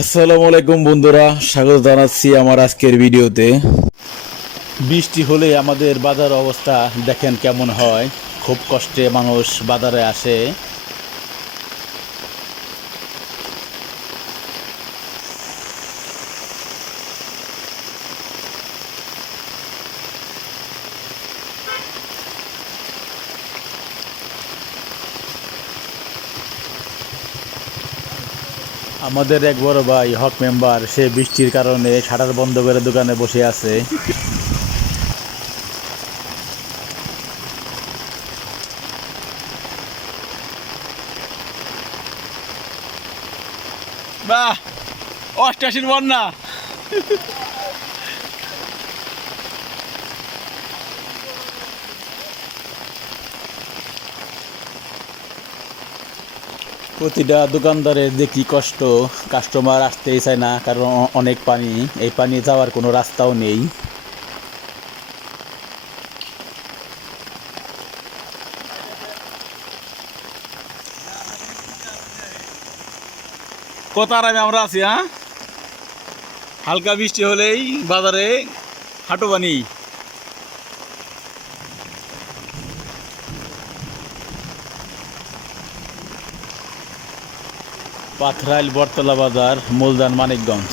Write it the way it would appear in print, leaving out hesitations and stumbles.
আসসালামু আলাইকুম বন্ধুরা, স্বাগত জানাচ্ছি আমার আজকের ভিডিওতে। বৃষ্টি হলে আমাদের বাজার অবস্থা দেখেন কেমন হয়। খুব কষ্টে মানুষ বাজারে আসে। আমাদের এক বড় ভাই হক মেম্বার, সে বৃষ্টির কারণে শাটার বন্ধ করে দোকানে বসে আছে। বাহ, অষ্টাশির বন্যা। প্রতিটা দোকানদারের যে কি কষ্ট, কাস্টমার আসতেই চায় না, কারণ অনেক পানি। এই পানি যাওয়ার কোনো রাস্তাও নেই। কত আরামে আমরা আছি। হ্যাঁ, হালকা বৃষ্টি হলেই বাজারে হাঁটু পানি। পাথরাইল বটতলা বাজার, মূলধান মানিকগঞ্জ।